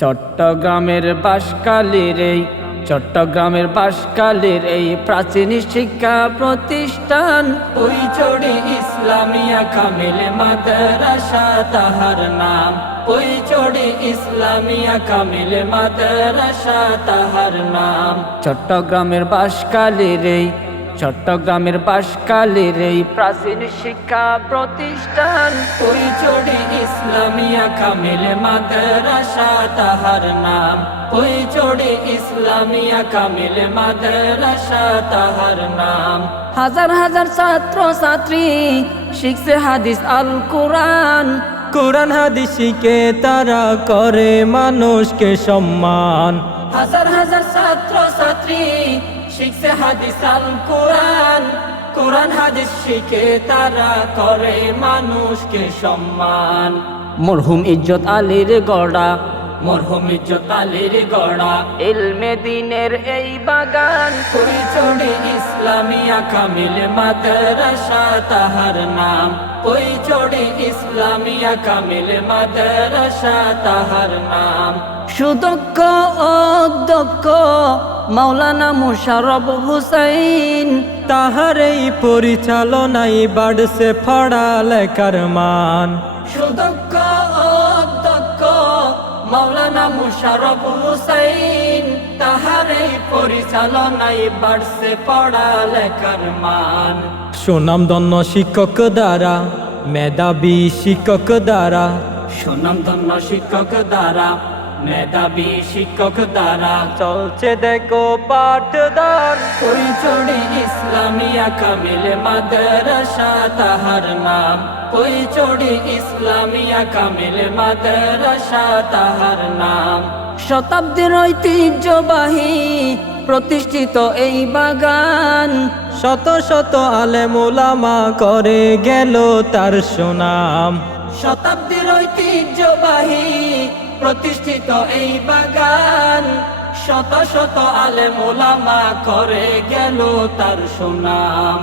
চট্টগ্রামের বাঁশখালীর এই প্রাচীন শিক্ষা প্রতিষ্ঠান পৈচড়ি ইসলামিয়া কামিল মাদ্রাসা তাহার নাম। পৈচড়ি ইসলামিয়া কামিল মাদ্রাসা তাহার নাম। চট্টগ্রামের বাঁশখালীর এই প্রাচীন শিক্ষা প্রতিষ্ঠান পৈচড়ি ইসলামিয়া কামিল মাদ্রাসা তাহার নাম। পৈচড়ি ইসলামিয়া কামিল মাদ্রাসা তাহার নাম। হাজার হাজার ছাত্র ছাত্রী শিখছে হাদিস আল কোরআন। কোরআন হাদিস শিখে তারা করে মানুষকে সম্মান। হাজার হাজার ছাত্র ছাত্রী শিখছে হাদিস আল কোরআন। কোরআন হাদিস শিখে তারা করে মানুষকে সম্মান। মরহুম ইজ্জত আলীর গড়া ইলমে দ্বীনের এই বাগান পৈচড়ি ইসলামিয়া কামিল মাদ্রাসা তাহার নাম। পৈচড়ি ইসলামিয়া কামিল মাদ্রাসা তাহার নাম। সুদক্ষ অধ্যক্ষ মাওলানা মোশাররফ হোসেন তাহার এই পরিচালনায় বাড়ছে পড়ালেখার মান। সুদক্ষ অধ্যক্ষ মাওলানা মোশাররফ হোসেন তাহার এই পরিচালনায় বাড়ছে পড়ালেখার মান। সুনামধন্য শিক্ষক দ্বারা মেধাবী শিক্ষক দ্বারা সুনামধন্য শিক্ষক দ্বারা মেধাবী শিক্ষক দ্বারা চলছে দেখো পাঠদান। পৈচড়ি ইসলামিয়া কামিল মাদ্রাসা তাহার নাম। পৈচড়ি ইসলামিয়া কামিল মাদ্রাসা তাহার নাম। শতাব্দীর ঐতিহ্যবাহী প্রতিষ্ঠিত এই বাগান শত শত আলেম ওলামা করে গেল তার সুনাম। শতাব্দীর ঐতিহ্যবাহী প্রতিষ্ঠিত এই বাগান শত শত আলেম ওলামা করে গেল তার সুনাম।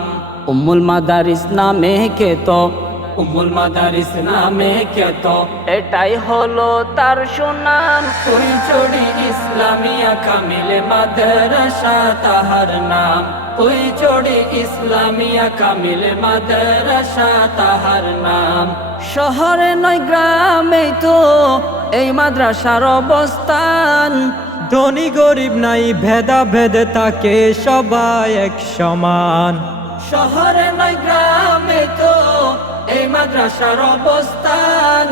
উম্মুল মাদারিস নামে খ্যাত এটাই হলো তার সুনাম। পৈচড়ি ইসলামিয়া কামিল মাদ্রাসা তাহার নাম। পৈচড়ি ইসলামিয়া কামিল মাদ্রাসা তাহার নাম। শহরে নয় গ্রামে তো এই মাদ্রাসার অবস্থান। ধনী গরিব নাই ভেদাভেদ থাকে সবাই এক সমান। শহরে নয় গ্রামে তো এই মাদ্রাসার অবস্থান।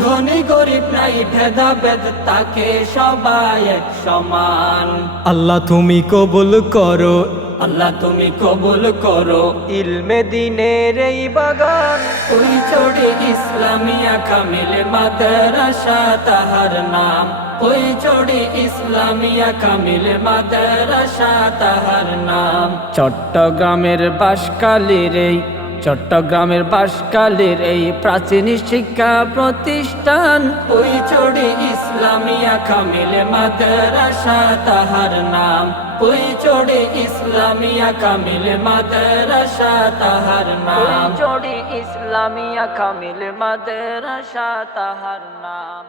ধনী গরিব নাই ভেদাভেদ তাকে সবাই এক সমান। আল্লাহ তুমি কবুল করো, আল্লাহ তুমি কবুল করো ইলমে দ্বীনের এই বাগান। পৈচড়ি ইসলামিয়া কামিল মাদ্রাসা তাহার নাম। পৈচড়ি ইসলামিয়া কামিল মাদ্রাসা তাহার নাম। চট্টগ্রামের বাঁশখালীর এই প্রাচীন শিক্ষা প্রতিষ্ঠান পৈচড়ি ইসলামিয়া কামিল মাদ্রাসা তাহার নাম। পৈচড়ি ইসলামিয়া কামিল মাদ্রাসা তাহার নাম। পৈচড়ি ইসলামিয়া কামিল মাদ্রাসা তাহার নাম।